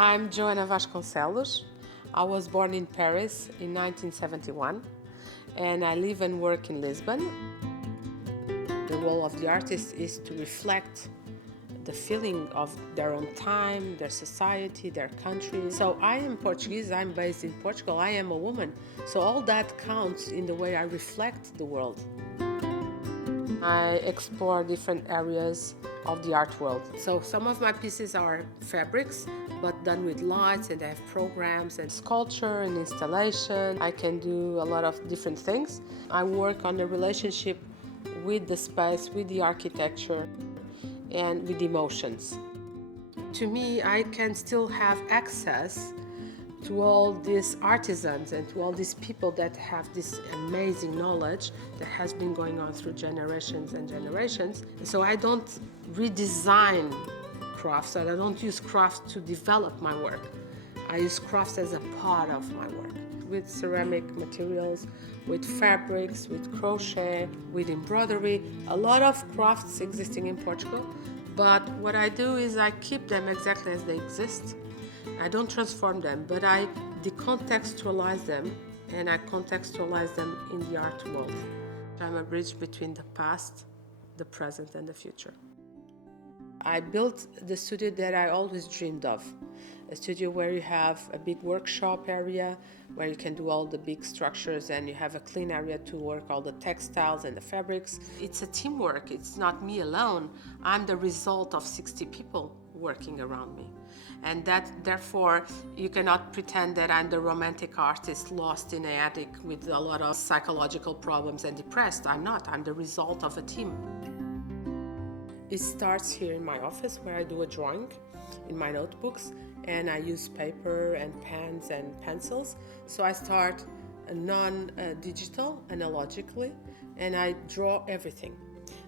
I'm Joana Vasconcelos. I was born in Paris in 1971 and I live and work in Lisbon. The role of the artist is to reflect the feeling of their own time, their society, their country. So I am Portuguese, I'm based in Portugal, I am a woman. So all that counts in the way I reflect the world. I explore different areas of the art world. So some of my pieces are fabrics, but done with lights, and I have programs and sculpture and installation. I can do a lot of different things. I work on the relationship with the space, with the architecture, and with emotions. To me, I can still have access to all these artisans and to all these people that have this amazing knowledge that has been going on through generations and generations. So I don't redesign crafts, and I don't use crafts to develop my work. I use crafts as a part of my work, with ceramic materials, with fabrics, with crochet, with embroidery, a lot of crafts existing in Portugal. But what I do is I keep them exactly as they exist. I don't transform them, but I decontextualize them, and I contextualize them in the art world. I'm a bridge between the past, the present, and the future. I built the studio that I always dreamed of. A studio where you have a big workshop area, where you can do all the big structures, and you have a clean area to work all the textiles and the fabrics. It's a teamwork, it's not me alone. I'm the result of 60 people working around me. And that, therefore, you cannot pretend that I'm the romantic artist lost in an attic with a lot of psychological problems and depressed. I'm not, I'm the result of a team. It starts here in my office, where I do a drawing in my notebooks, and I use paper and pens and pencils. So I start non-digital, analogically, and I draw everything.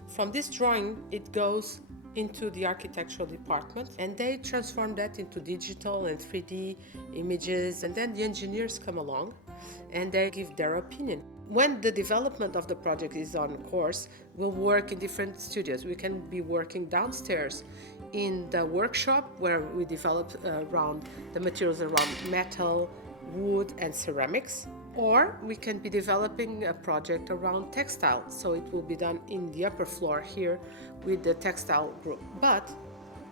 From this drawing, it goes into the architectural department, and they transform that into digital and 3D images, and then the engineers come along and they give their opinion. When the development of the project is on course, we'll work in different studios. We can be working downstairs in the workshop, where we develop around the materials around metal, wood, and ceramics. Or we can be developing a project around textile, so it will be done in the upper floor here with the textile group. But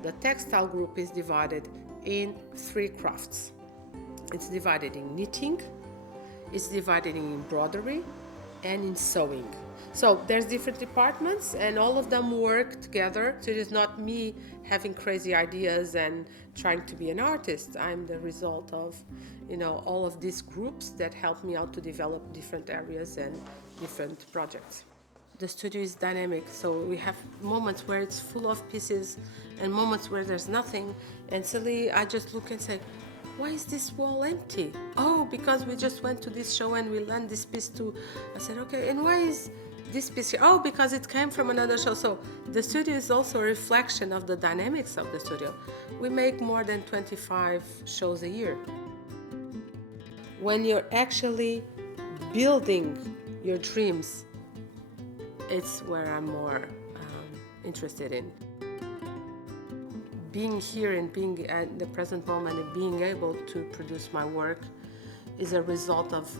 the textile group is divided in 3 crafts. It's divided in knitting, it's divided in embroidery, and in sewing. So there's different departments, and all of them work together. So it is not me having crazy ideas and trying to be an artist. I'm the result of, all of these groups that help me out to develop different areas and different projects. The studio is dynamic, so we have moments where it's full of pieces and moments where there's nothing, and suddenly I just look and say, why is this wall empty? Oh, because we just went to this show and we lent this piece to... I said, okay, and why is this piece here? Oh, because it came from another show. So the studio is also a reflection of the dynamics of the studio. We make more than 25 shows a year. When you're actually building your dreams, it's where I'm more interested in. Being here and being at the present moment and being able to produce my work is a result of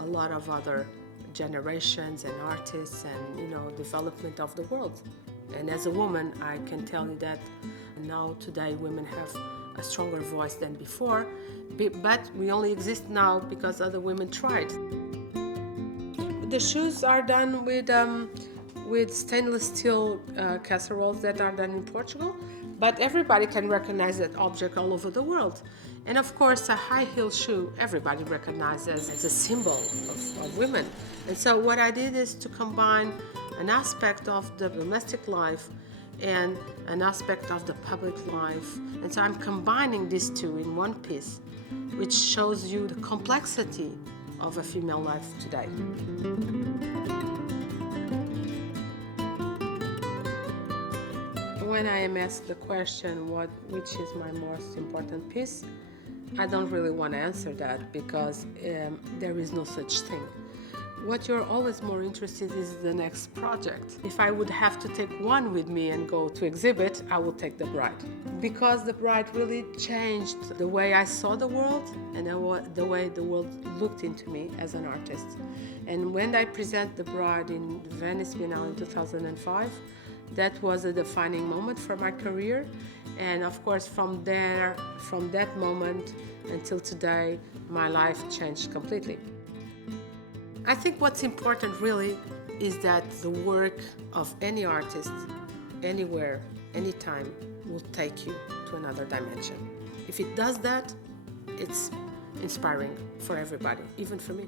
a lot of other generations and artists and development of the world. And as a woman, I can tell you that now today women have a stronger voice than before, but we only exist now because other women tried. The shoes are done with stainless steel casseroles that are done in Portugal, but everybody can recognize that object all over the world. And of course, a high heel shoe, everybody recognizes as a symbol of women. And so what I did is to combine an aspect of the domestic life and an aspect of the public life. And so I'm combining these two in one piece, which shows you the complexity of a female life today. When I am asked the question, which is my most important piece, I don't really want to answer that because there is no such thing. What you're always more interested in is the next project. If I would have to take one with me and go to exhibit, I would take The Bride. Because The Bride really changed the way I saw the world and the way the world looked into me as an artist. And when I present The Bride in Venice Biennale in 2005, that was a defining moment for my career. And of course, from that moment until today, my life changed completely. I think what's important really is that the work of any artist, anywhere, anytime, will take you to another dimension. If it does that, it's inspiring for everybody, even for me.